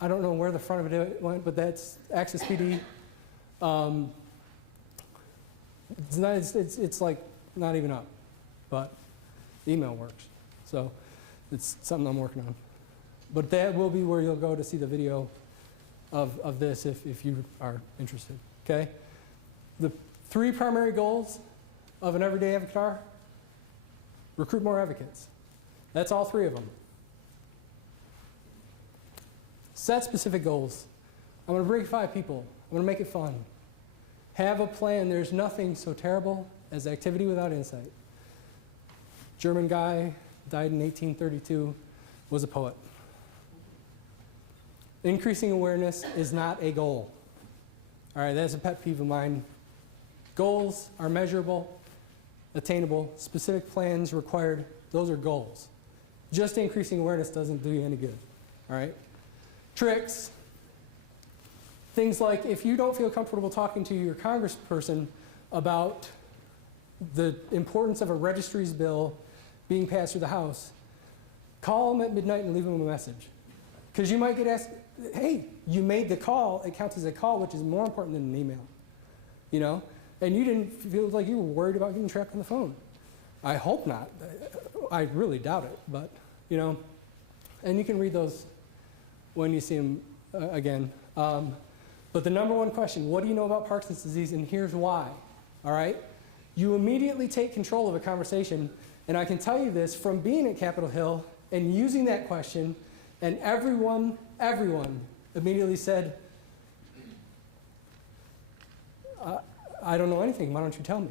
I don't know where the front of it went, but that's Access PD. It's like not even up, but email works. So it's something I'm working on. But that will be where you'll go to see the video of this if you are interested, okay? The 3 primary goals of an everyday advocate are: recruit more advocates. That's all 3 of them. Set specific goals. I'm going to bring 5 people. I'm going to make it fun. Have a plan. There's nothing so terrible as activity without insight. German guy, died in 1832, was a poet. Increasing awareness is not a goal. All right, that's a pet peeve of mine. Goals are measurable, attainable, specific plans required. Those are goals. Just increasing awareness doesn't do you any good. All right? Tricks. Things like if you don't feel comfortable talking to your congressperson about the importance of a registries bill being passed through the House, call them at midnight and leave them a message. Because you might get asked, hey, you made the call, it counts as a call, which is more important than an email. You know? And you didn't feel like you were worried about getting trapped on the phone. I hope not. I really doubt it, but, you know. And you can read those when you see them again. But the number one question, what do you know about Parkinson's disease, and here's why, all right? You immediately take control of a conversation, and I can tell you this from being at Capitol Hill and using that question, and everyone immediately said, I don't know anything, why don't you tell me?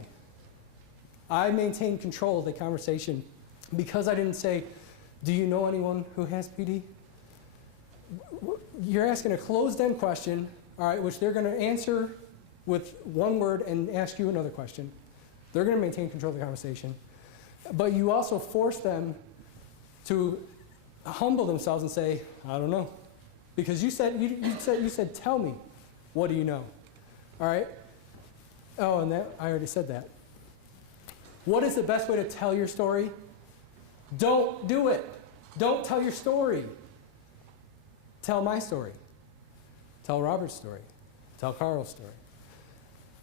I maintained control of the conversation because I didn't say, do you know anyone who has PD? You're asking a closed-end question, all right, which they're going to answer with one word and ask you another question. They're going to maintain control of the conversation. But you also force them to humble themselves and say, I don't know. Because you said, tell me, what do you know? All right? Oh, and that, I already said that. What is the best way to tell your story? Don't do it. Don't tell your story. Tell my story. Tell Robert's story. Tell Carl's story.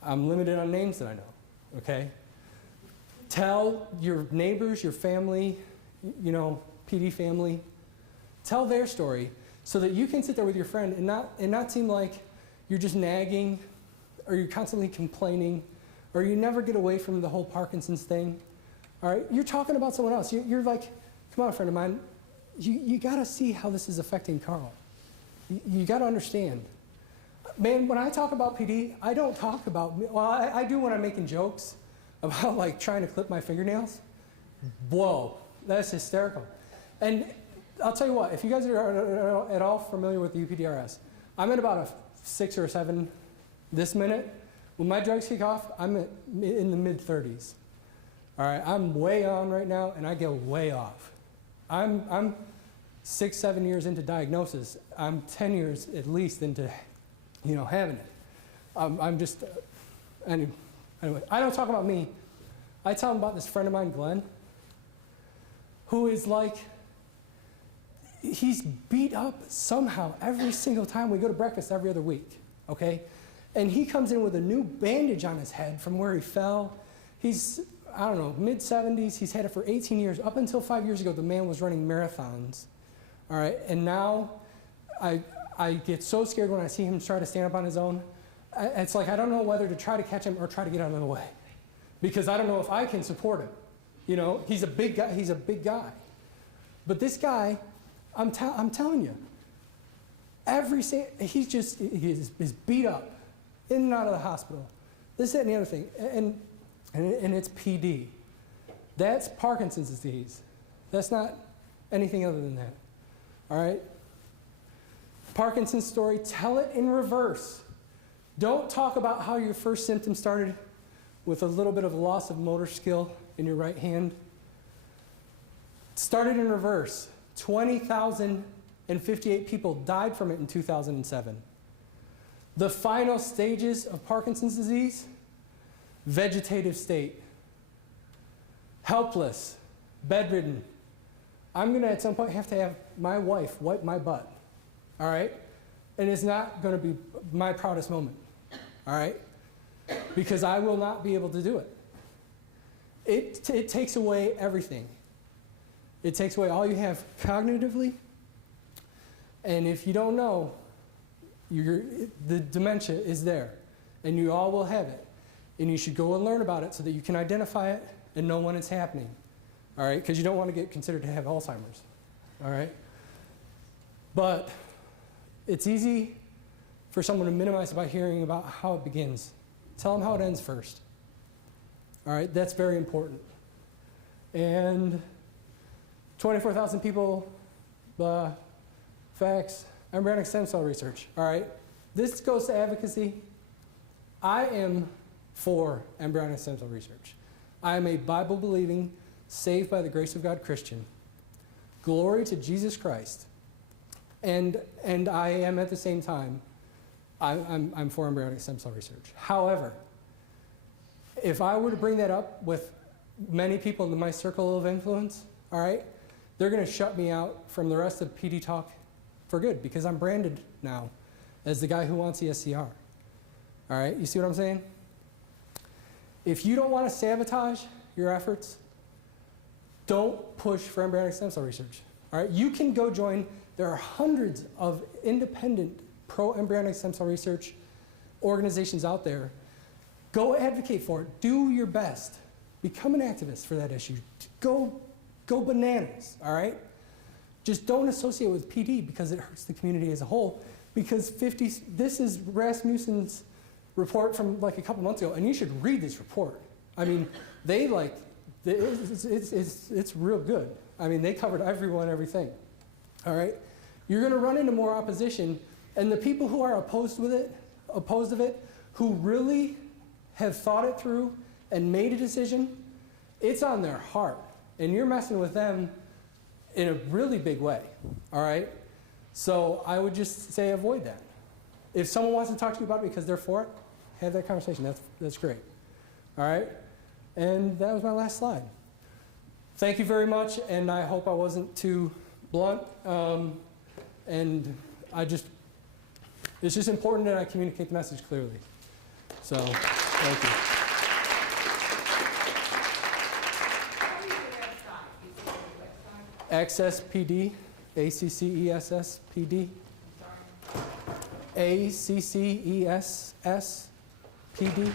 I'm limited on names that I know, okay? Tell your neighbors, your family, you know, PD family. Tell their story so that you can sit there with your friend and not seem like you're just nagging or you're constantly complaining or you never get away from the whole Parkinson's thing. All right? You're talking about someone else. You're like, come on, friend of mine. You got to see how this is affecting Carl. You got to understand. Man, when I talk about PD, I don't talk about, well, I do when I'm making jokes about like trying to clip my fingernails. Whoa, that's hysterical. And I'll tell you what, if you guys are at all familiar with the UPDRS, I'm at about a 6 or a 7 this minute. When my drugs kick off, I'm in the mid-30s. All right, I'm way on right now, and I get way off. I'm 6, 7 years into diagnosis. I'm 10 years at least into, you know, having it. I'm just, anyway, I don't talk about me. I tell them about this friend of mine, Glenn, who is like, he's beat up somehow every single time we go to breakfast every other week, okay? And he comes in with a new bandage on his head from where he fell. He's, I don't know, mid-70s. He's had it for 18 years. Up until 5 years ago, the man was running marathons, all right? And now I get so scared when I see him try to stand up on his own. It's like I don't know whether to try to catch him or try to get out of the way because I don't know if I can support him. You know, he's a big guy. He's a big guy. But this guy, I'm telling you, he's beat up, in and out of the hospital, this, that, and the other thing, and it's PD. That's Parkinson's disease. That's not anything other than that. All right? Parkinson's story, tell it in reverse. Don't talk about how your first symptom started with a little bit of loss of motor skill in your right hand. Started in reverse. 20,058 people died from it in 2007. The final stages of Parkinson's disease, vegetative state, helpless, bedridden. I'm going to at some point have to have my wife wipe my butt, all right? and it's not going to be my proudest moment, all right? Because I will not be able to do it. It takes away everything. It takes away all you have cognitively, and if you don't know, the dementia is there, and you all will have it. And you should go and learn about it so that you can identify it and know when it's happening, all right? Because you don't want to get considered to have Alzheimer's, all right? But it's easy for someone to minimize it by hearing about how it begins. Tell them how it ends first, all right? That's very important. And 24,000 people, facts, embryonic stem cell research, all right? This goes to advocacy. I am for embryonic stem cell research. I am a Bible-believing, saved by the grace of God Christian. Glory to Jesus Christ. And I am at the same time, I'm for embryonic stem cell research. However, if I were to bring that up with many people in my circle of influence, all right, they're going to shut me out from the rest of PD Talk for good because I'm branded now as the guy who wants ESCR. All right, you see what I'm saying? If you don't want to sabotage your efforts, don't push for embryonic stem cell research. All right, you can go join. There are hundreds of independent pro-embryonic stem cell research organizations out there. Go advocate for it. Do your best. Become an activist for that issue. Go bananas, all right? Just don't associate with PD because it hurts the community as a whole. Because this is Rasmussen's report from like a couple months ago, and you should read this report. I mean, it's real good. I mean, they covered everything, all right? You're going to run into more opposition, and the people who are opposed of it, who really have thought it through and made a decision, it's on their heart, and you're messing with them in a really big way, all right? So I would just say avoid that. If someone wants to talk to you about it because they're for it, have that conversation. That's great, all right? And that was my last slide. Thank you very much, and I hope I wasn't too blunt. And it's just important that I communicate the message clearly. So, thank you. Access PD, ACCESS PD. ACCESS PD.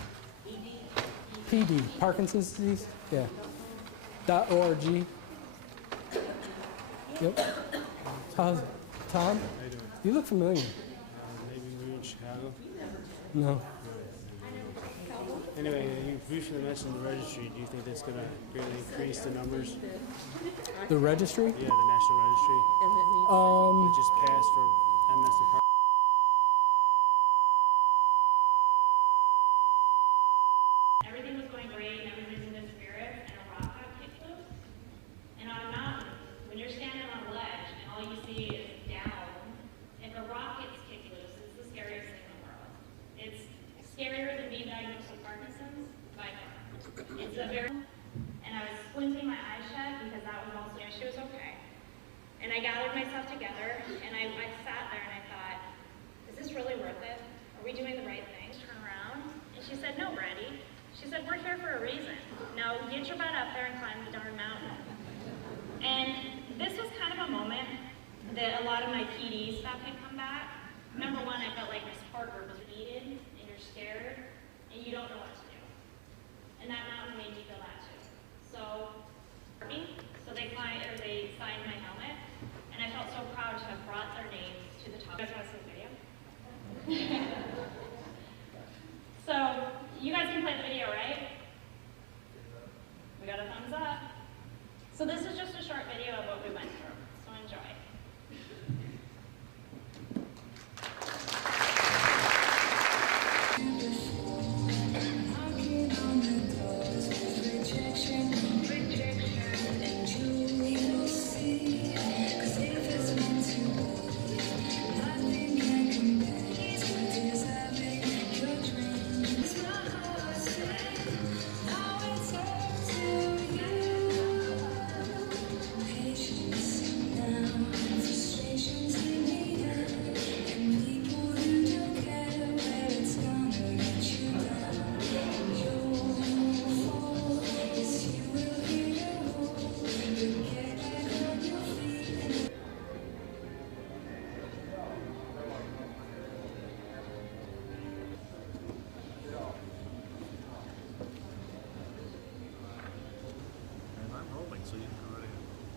PD, Parkinson's disease? Yeah. .org. Yep. How's it? Tom? How you doing? You look familiar. Maybe we're in Chicago. No. Anyway, you briefly mentioned the registry. Do you think that's going to really increase the numbers? The registry? Yeah, the national registry. It just passed for MS and Parkinson. Everything was going great, and I was in the spirit, and a rock got kicked loose. And on a mountain, when you're standing on a ledge and all you see is down, if a rock gets kicked loose, it's the scariest thing in the world. It's scarier than being diagnosed with Parkinson's by far. It's a very, and I was squinting my eyes shut because that was also, she was okay. And I gathered myself together, and I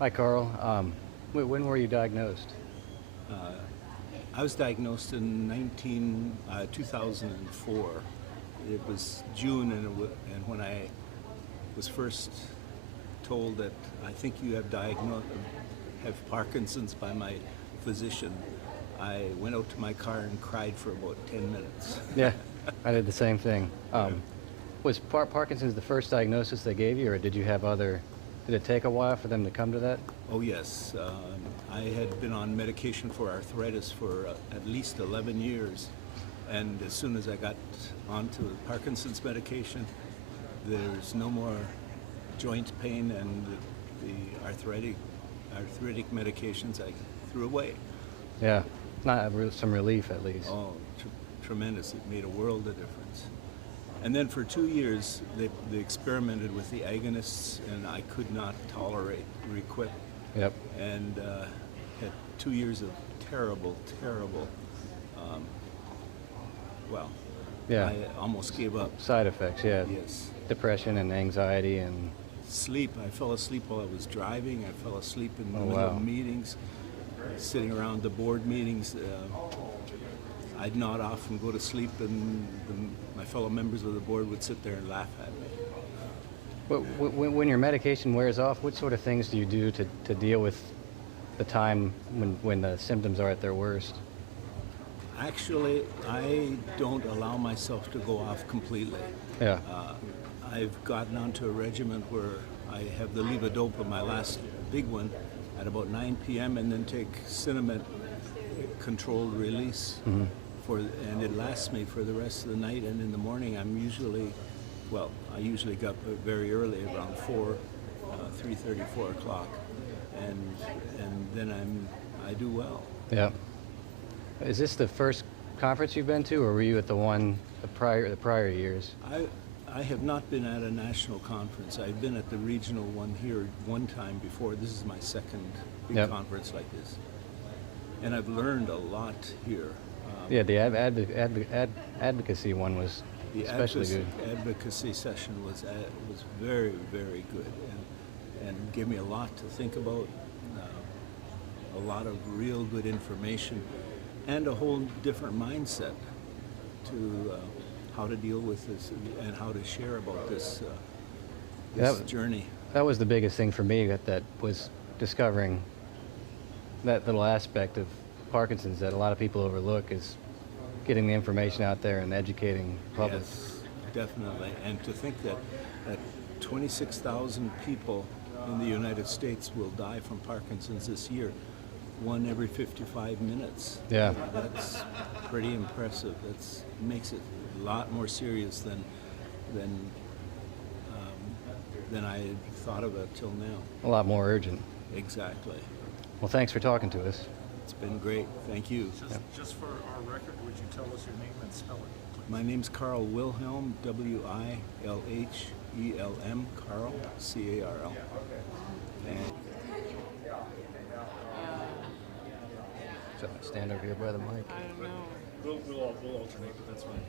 Hi, Carl. When were you diagnosed? I was diagnosed in 2004. It was June, and when I was first told that I think you have Parkinson's by my physician, I went out to my car and cried for about 10 minutes. Yeah, I did the same thing. Was Parkinson's the first diagnosis they gave you, or did you have other? Did it take a while for them to come to that? Oh yes, I had been on medication for arthritis for at least 11 years, and as soon as I got onto Parkinson's medication, there's no more joint pain, and the arthritic medications I threw away. Yeah, not some relief at least. Oh, tremendous! It made a world of difference. And then for 2 years, they experimented with the agonists, and I could not tolerate Requip. Yep. And had 2 years of terrible, Yeah. I almost gave up. Side effects, yeah. Yes. Depression and anxiety and. Sleep. I fell asleep while I was driving. I fell asleep in the Oh, middle wow. of meetings, sitting around the board meetings. I'd nod off and go to sleep, and my fellow members of the board would sit there and laugh at me. When your medication wears off, what sort of things do you do to deal with the time when the symptoms are at their worst? Actually, I don't allow myself to go off completely. Yeah. I've gotten onto a regimen where I have the levodopa, my last big one, at about 9 p.m. and then take Cinnamon controlled release, and it lasts me for the rest of the night. And in the morning, I usually get up very early, around 3:30, 4 o'clock, and then I do well. Yeah. Is this the first conference you've been to, or were you at the prior years? I have not been at a national conference. I've been at the regional one here one time before. This is my second big conference like this. And I've learned a lot here. Yeah, the advocacy one was especially good. The advocacy session was very, very good, and gave me a lot to think about, a lot of real good information, and a whole different mindset to how to deal with this and how to share about this journey. That was the biggest thing for me, that was discovering that little aspect of Parkinson's that a lot of people overlook, is getting the information out there and educating the public. Yes, definitely. And to think that 26,000 people in the United States will die from Parkinson's this year, one every 55 minutes. Yeah. That's pretty impressive. That makes it a lot more serious than I thought of it till now. A lot more urgent. Exactly. Well, thanks for talking to us. It's been great. Thank you. Just for our record, would you tell us your name and spell it, please? My name's Carl Wilhelm, Wilhelm, Carl, C-A-R-L. And So stand over here by the mic. I don't know. We'll alternate, but that's fine.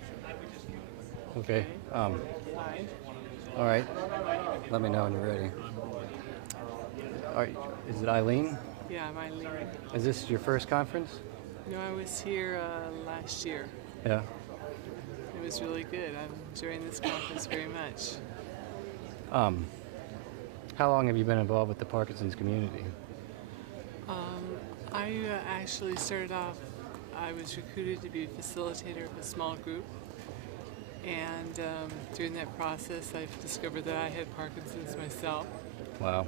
Okay. Hi. All right. Let me know when you're ready. All right. Is it Eileen? Yeah, I'm Eileen. Is this your first conference? No, I was here last year. Yeah. It was really good. I'm enjoying this conference very much. How long have you been involved with the Parkinson's community? I actually started off, I was recruited to be a facilitator of a small group. And during that process, I've discovered that I had Parkinson's myself. Wow.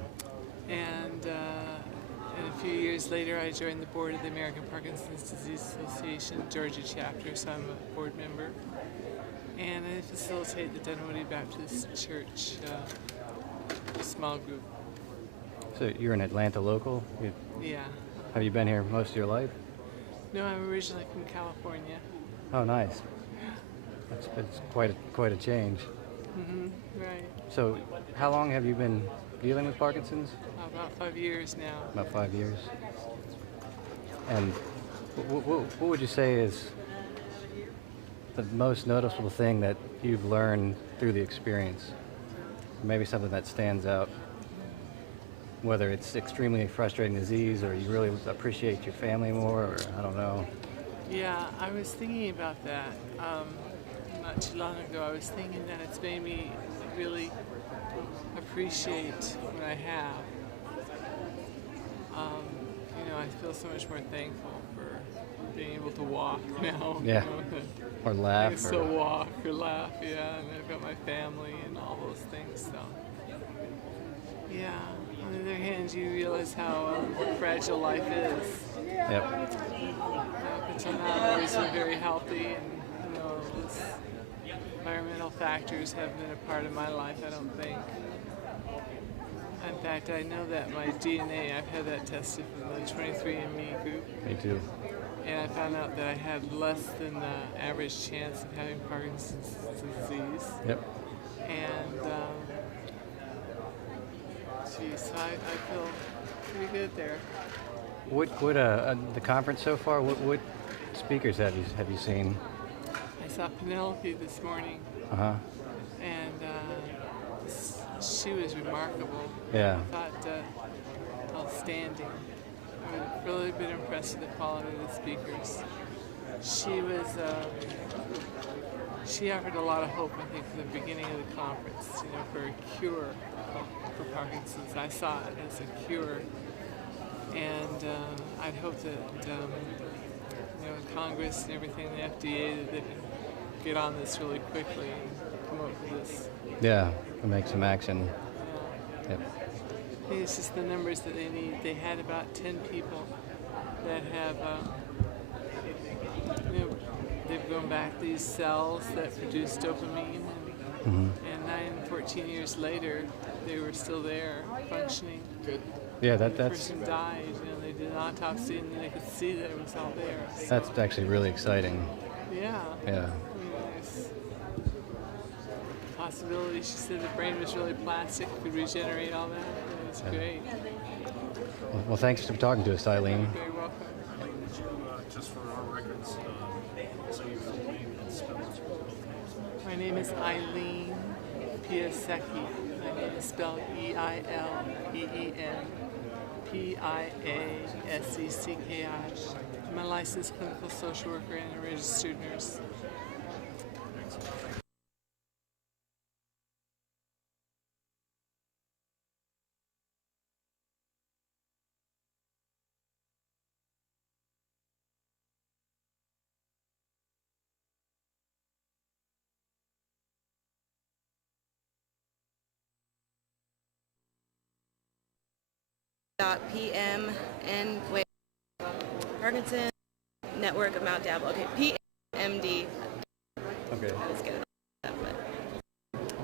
And a few years later, I joined the board of the American Parkinson's Disease Association, Georgia chapter, so I'm a board member. And I facilitate the Dunwoody Baptist Church small group. So you're an Atlanta local? Yeah. Have you been here most of your life? No, I'm originally from California. Oh, nice. It's quite a change. Right. So how long have you been dealing with Parkinson's? About 5 years now. About 5 years. And what would you say is the most noticeable thing that you've learned through the experience? Maybe something that stands out. whether it's extremely frustrating disease or you really appreciate your family more, or I don't know. Yeah, I was thinking about that not too long ago. I was thinking that it's made me really appreciate what I have. I feel so much more thankful for being able to walk now. Yeah. Or laugh. I can still walk or laugh, yeah, and I've got my family and all those things, so. Yeah, on the other hand, you realize how fragile life is. Yep. Up until now, I've always been very healthy, and this environmental factors have been a part of my life, I don't think. In fact, I know that my DNA, I've had that tested from the 23andMe group. Me too. And I found out that I had less than the average chance of having Parkinson's disease. Yep. And, so I feel pretty good there. What the conference so far? What speakers have you seen? I saw Penelope this morning, Uh-huh. and she was remarkable. Yeah. I thought outstanding. I've really been impressed with the quality of the speakers. She offered a lot of hope, I think, from the beginning of the conference, for a cure for Parkinson's. I saw it as a cure, and I'd hope that Congress and everything, the FDA, that they can get on this really quickly and come up with this. Yeah, and make some action. Yep. I think it's just the numbers that they need. They had about 10 people that have, they've gone back these cells that produce dopamine, and 14 years later, they were still there, functioning. Good. Yeah, The that's person died, they did an autopsy, and they could see that it was all there. So, that's actually really exciting. yeah. Yeah. There's possibility. She said the brain was really plastic, could regenerate all that. It was great. Well, thanks for talking to us, Eileen. You're very welcome. Would you, just for our records, say your full name and spell it? My name is Eileen Piasecki. My name is spelled Eileen Piasecki. I'm a licensed clinical social worker and a registered nurse. .pm and wait, Parkinson Network of Mount Diablo. Okay, PMD. Okay. I was getting that, but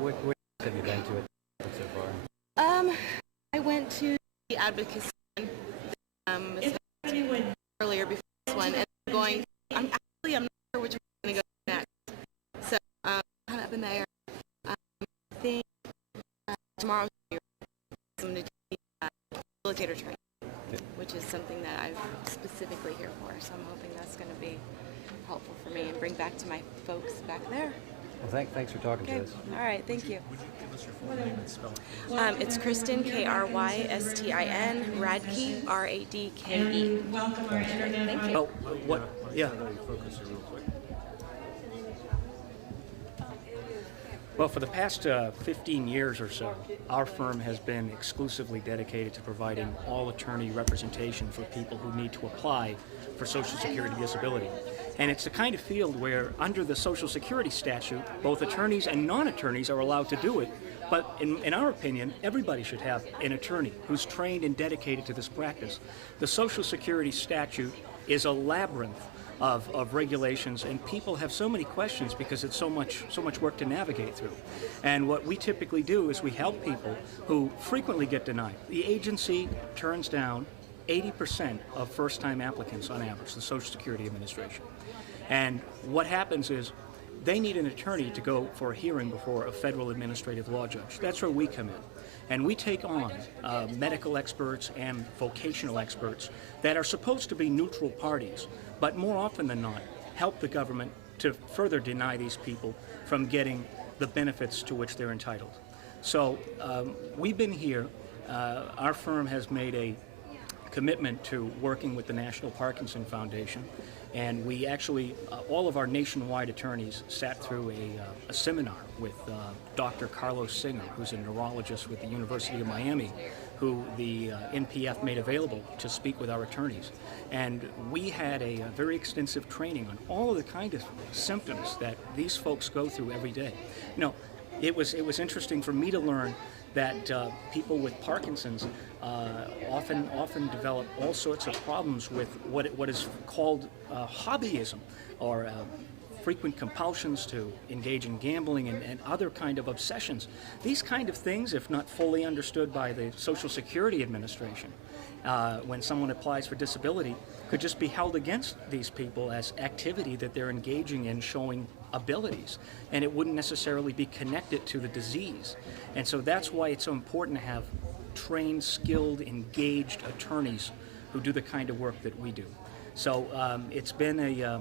What have you been to it so far? I went to the Advocacy earlier before this one, and I'm not sure which one I'm going to go next. So kind of up in the air. I think tomorrow I'm going to do facilitator training, which is something that I'm specifically here for. So I'm hoping that's going to be helpful for me and bring back to my folks back there. Well, thanks for talking to us. All right, thank you. Would you give us your full name and spell it? It's Kristen, Krystin, Radke, Radke. Welcome our internet. Thank you. Oh, what? Yeah. Focus here real quick. Well, for the past 15 years or so, our firm has been exclusively dedicated to providing all attorney representation for people who need to apply for Social Security disability. And it's the kind of field where, under the Social Security statute, both attorneys and non-attorneys are allowed to do it. But in our opinion, everybody should have an attorney who's trained and dedicated to this practice. The Social Security statute is a labyrinth of regulations, and people have so many questions because it's so much work to navigate through. And what we typically do is we help people who frequently get denied. The agency turns down 80% of first-time applicants on average, the Social Security Administration. And what happens is they need an attorney to go for a hearing before a federal administrative law judge. That's where we come in. And we take on medical experts and vocational experts that are supposed to be neutral parties, but more often than not, help the government to further deny these people from getting the benefits to which they're entitled. So we've been here our firm has made a commitment to working with the National Parkinson Foundation, and we actually, all of our nationwide attorneys sat through a seminar with Dr. Carlos Singer, who's a neurologist with the University of Miami, who the NPF made available to speak with our attorneys. And we had a very extensive training on all of the kind of symptoms that these folks go through every day. You know, it was interesting for me to learn that people with Parkinson's often develop all sorts of problems with what is called hobbyism, or frequent compulsions to engage in gambling and other kind of obsessions. These kind of things, if not fully understood by the Social Security Administration, when someone applies for disability, could just be held against these people as activity that they're engaging in showing abilities, and it wouldn't necessarily be connected to the disease. And so that's why it's so important to have trained, skilled, engaged attorneys who do the kind of work that we do. So it's been a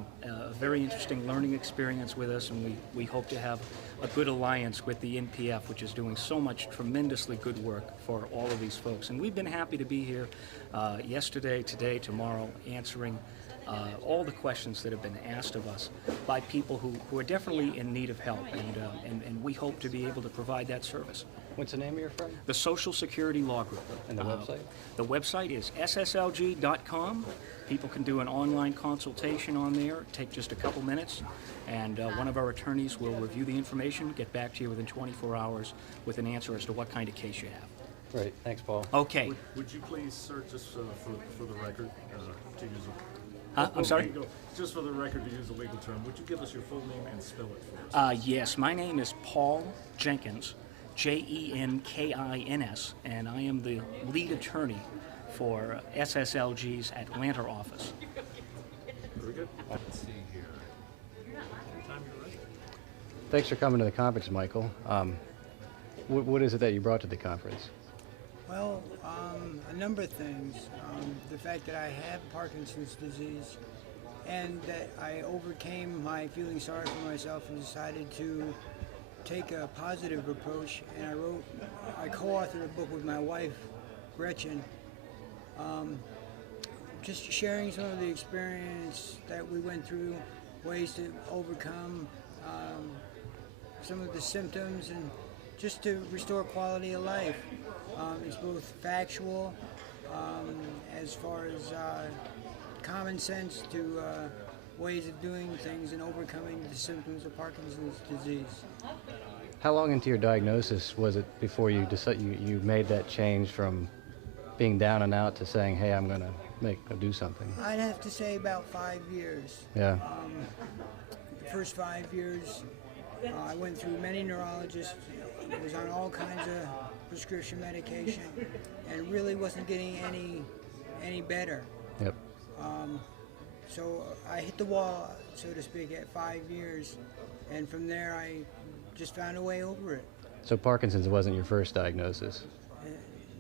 very interesting learning experience with us, and we hope to have a good alliance with the NPF, which is doing so much tremendously good work for all of these folks. And we've been happy to be here yesterday, today, tomorrow, answering all the questions that have been asked of us by people who are definitely in need of help, and we hope to be able to provide that service. What's the name of your firm? The Social Security Law Group. And the website? The website is sslg.com. People can do an online consultation on there, take just a couple minutes, and one of our attorneys will review the information, get back to you within 24 hours with an answer as to what kind of case you have. Great, thanks, Paul. Okay. Would you please, sir, just for the record, to use I'm sorry? just for the record, to use a legal term, would you give us your full name and spell it for us? Yes, my name is Paul Jenkins, Jenkins, and I am the lead attorney for SSLG's Atlanta office. Very good. Let's see here. Anytime you're ready. Thanks for coming to the conference, Michael. What is it that you brought to the conference? Well, a number of things. The fact that I have Parkinson's disease, and that I overcame my feeling sorry for myself and decided to take a positive approach. And I co-authored a book with my wife, Gretchen, just sharing some of the experience that we went through, ways to overcome some of the symptoms, and just to restore quality of life. It's both factual, as far as common sense, to ways of doing things and overcoming the symptoms of Parkinson's disease. How long into your diagnosis was it before you you made that change from being down and out to saying, hey, I'm going to do something? I'd have to say about 5 years. Yeah. The first 5 years, I went through many neurologists, was on all kinds of prescription medication, and really wasn't getting any better. Yep. So I hit the wall, so to speak, at 5 years, and from there I just found a way over it. So Parkinson's wasn't your first diagnosis?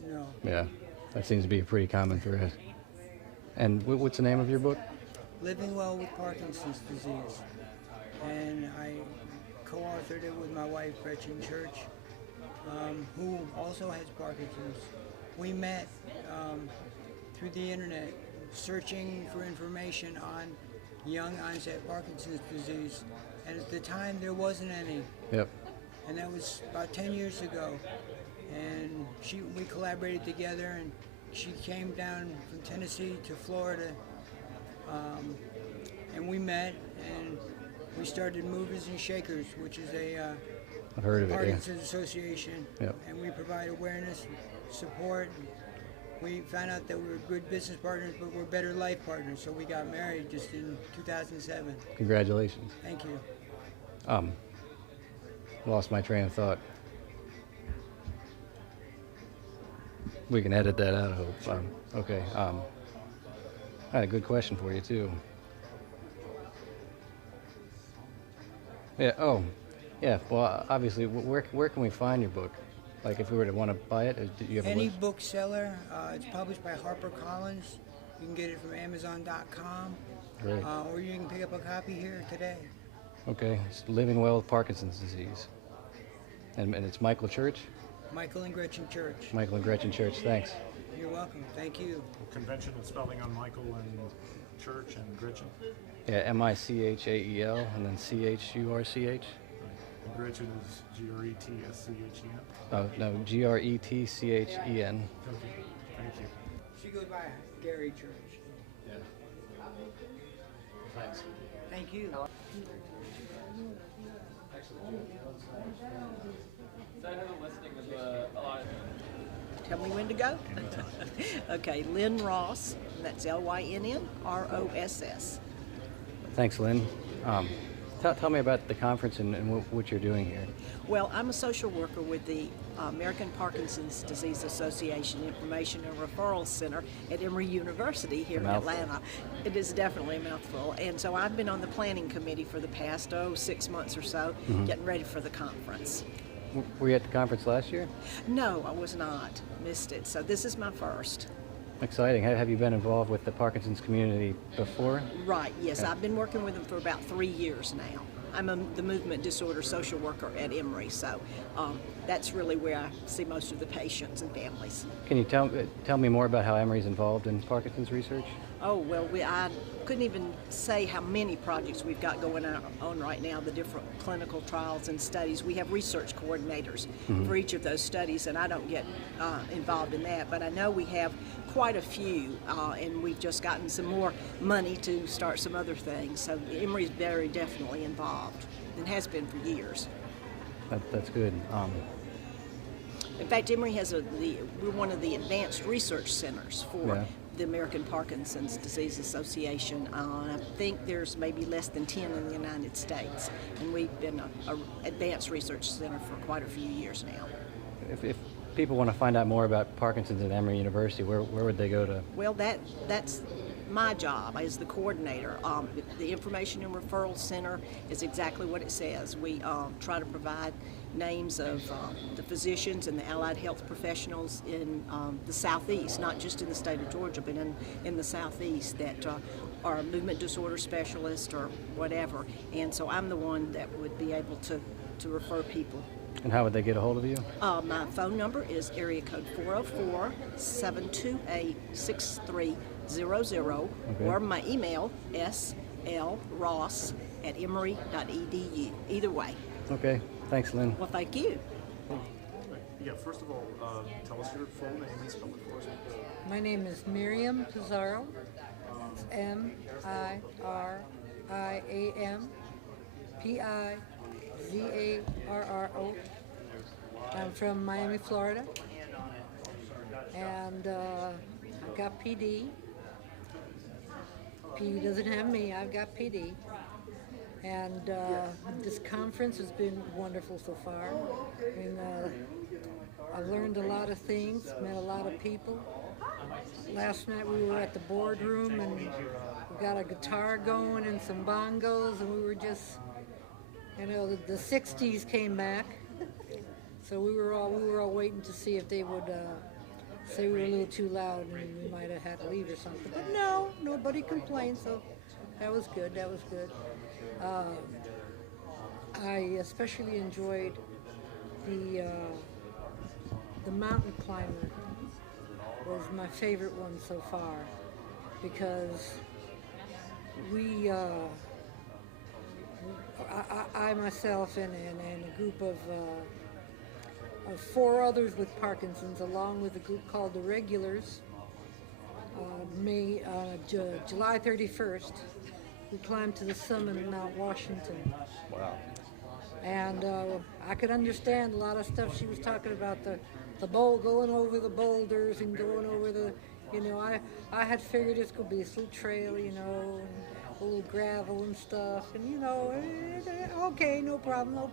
No. Yeah. That seems to be pretty common for it. And what's the name of your book? Living Well with Parkinson's Disease. And I co-authored it with my wife, Gretchen Church, who also has Parkinson's. We met through the internet, searching for information on young onset Parkinson's disease. And at the time, there wasn't any. Yep. And that was about 10 years ago. And we collaborated together, and she came down from Tennessee to Florida, and we met, and we started Movers and Shakers, which is a I've heard of it, Parkinson's association. Yep. And we provide awareness, support. We found out that we were good business partners, but we're better life partners, so we got married just in 2007. Congratulations. Thank you. Lost my train of thought. We can edit that out, I hope. Okay. I had a good question for you, too. Yeah, yeah, well, obviously, where can we find your book? Like, if we were to want to buy it, do you have a Any list? bookseller. It's published by HarperCollins. You can get it from Amazon.com. Great. Or you can pick up a copy here today. Okay, it's Living Well with Parkinson's Disease. And it's Michael Church? Michael and Gretchen Church. Michael and Gretchen Church, thanks. You're welcome. Thank you. Convention and spelling on Michael and Church and Gretchen. Yeah, Michael and then Church. And Gretchen is Gretschen. Oh, no, Gretchen. Okay, thank you. She goes by Gary Church. Yeah. Thanks. Thank you. Tell me when to go? Okay, Lynn Ross, that's LYNNROSS. Thanks, Lynn. Tell me about the conference and what you're doing here. Well, I'm a social worker with the American Parkinson's Disease Association Information and Referral Center at Emory University here in Atlanta. It is definitely a mouthful. And so I've been on the planning committee for the past, 6 months or so, getting ready for the conference. Were you at the conference last year? No, I was not. Missed it. So this is my first. Exciting. Have you been involved with the Parkinson's community before? Right, yes. Yeah. I've been working with them for about 3 years now. I'm the movement disorder social worker at Emory, so that's really where I see most of the patients and families. Can you tell me more about how Emory's involved in Parkinson's research? Oh, well, I couldn't even say how many projects we've got going on right now, the different clinical trials and studies. We have research coordinators for each of those studies, and I don't get involved in that, but I know we have quite a few, and we've just gotten some more money to start some other things. So Emory's very definitely involved, and has been for years. That's good. In fact, Emory has we're one of the advanced research centers for the American Parkinson's Disease Association. I think there's maybe less than 10 in the United States, and we've been an advanced research center for quite a few years now. If people want to find out more about Parkinson's at Emory University, where would they go to? Well, that's my job as the coordinator. The Information and Referral Center is exactly what it says. We try to provide names of the physicians and the allied health professionals in the Southeast, not just in the state of Georgia, but in the Southeast that are movement disorder specialists or whatever. And so I'm the one that would be able to refer people. And how would they get a hold of you? My phone number is area code 404-728-6300, or my email, slross@emory.edu. Either way. Okay. Thanks, Lynn. Well, thank you. Yeah, first of all, tell us your full name and spell it for us. My name is Miriam Pizarro. It's MIRIAM Pizarro. I'm from Miami, Florida, and I've got PD. PD doesn't have me. I've got PD. And this conference has been wonderful so far. I mean, I've learned a lot of things, met a lot of people. Last night we were at the boardroom and we got a guitar going and some bongos, and we were just, the 60s came back. So we were all waiting to see if they would say we were a little too loud and we might have had to leave or something. But no, nobody complained, so that was good. I especially enjoyed the mountain climber. Was my favorite one so far, because I myself and a group of 4 others with Parkinson's, along with a group called the Regulars, July 31st, we climbed to the summit of Mount Washington. Wow. And I could understand a lot of stuff she was talking about, the going over the boulders and going over the, I had figured this could be a little trail, and a little gravel and stuff, and okay, no problem.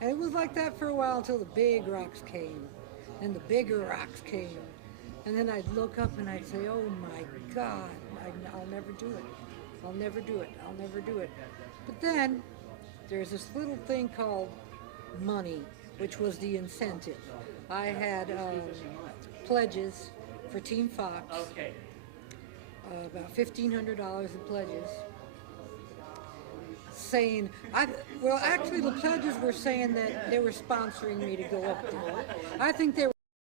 And it was like that for a while until the big rocks came, and the bigger rocks came. And then I'd look up and I'd say, oh my God, I'll never do it. I'll never do it. But then there's this little thing called money, which was the incentive. I had pledges for Team Fox, about $1,500 in pledges. saying, well, actually the pledges were saying that they were sponsoring me to go up there. I think they were